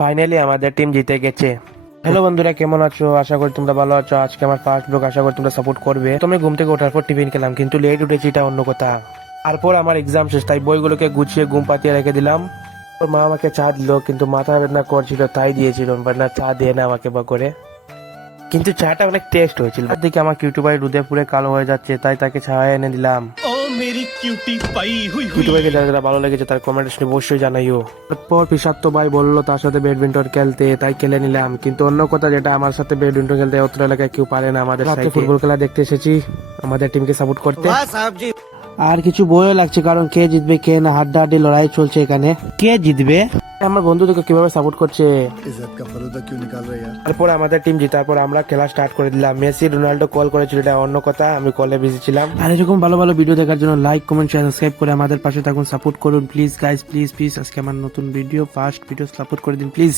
Finally আমাদের team জিতে গেছে। হ্যালো বন্ধুরা, কেমন আছো? আশা করি তোমরা ভালো আছো। আজকে আমার ফার্স্ট ব্লগ, আশা করি তোমরা সাপোর্ট করবে। তুমি ঘুম থেকে ওঠার পর টিফিন খেলাম, কিন্তু লেট উঠেছি, এটা অন্য কথা। তারপর আমার এক্সাম শেষ, তাই বইগুলোকে গুছিয়ে ঘুম পাতিয়ে রেখে দিলাম। ওর মা আমাকে চা দিল, কিন্তু মাথা বেদনা করছিল তাই দিয়েছিল, না চা দিয়ে না আমাকে বা করে। কিন্তু চাটা অনেক টেস্ট হয়েছিল। দিকে আমার কিউটিউবার রুদে পুরে কালো হয়ে যাচ্ছে, তাই তাকে চা এনে দিলাম। मेरी क्यूटी पाई हुई ইউটিউবে যারা যারা ভালো লেগেছে তার কমেন্ট অবশ্যই জানাইও। তারপর পিসাত্তো ভাই বললো তার সাথে ব্যাডমিন্টন খেলতে, তাই খেলে নিলাম। কিন্তু অন্য কথা, যেটা আমার সাথে ব্যাডমিন্টন খেলতে অত এলাকায় কেউ পারে না। আমাদের সাথে ফুটবল খেলা দেখতে এসেছি, আমাদের টিমকে সাপোর্ট করতে। আর কিছু বইও লাগছে, কারণ কে জিতবে কে না, হাড্ডাহাড্ডি লড়াই চলছে এখানে। কে জিতবে? আমার বন্ধুদেরকে কিভাবে সাপোর্ট করছে। इज्जत का फलूदा क्यों निकाल रहे यार। তারপর আমাদের টিম জিতার পর আমরা খেলা স্টার্ট করে দিলাম। মেসি রোনাল্ডো কল করেছিল, এটা অন্য কথা, আমি কলে বিজি ছিলাম। আর এরকম ভালো ভালো ভিডিও দেখার জন্য লাইক, কমেন্ট, শেয়ার, সাবস্ক্রাইব করে আমাদের পাশে থাকুন, সাপোর্ট করুন প্লিজ গাইস, প্লিজ প্লিজ। আজকে আমার নতুন ভিডিও, ফার্স্ট ভিডিও, সাপোর্ট করে দিন প্লিজ।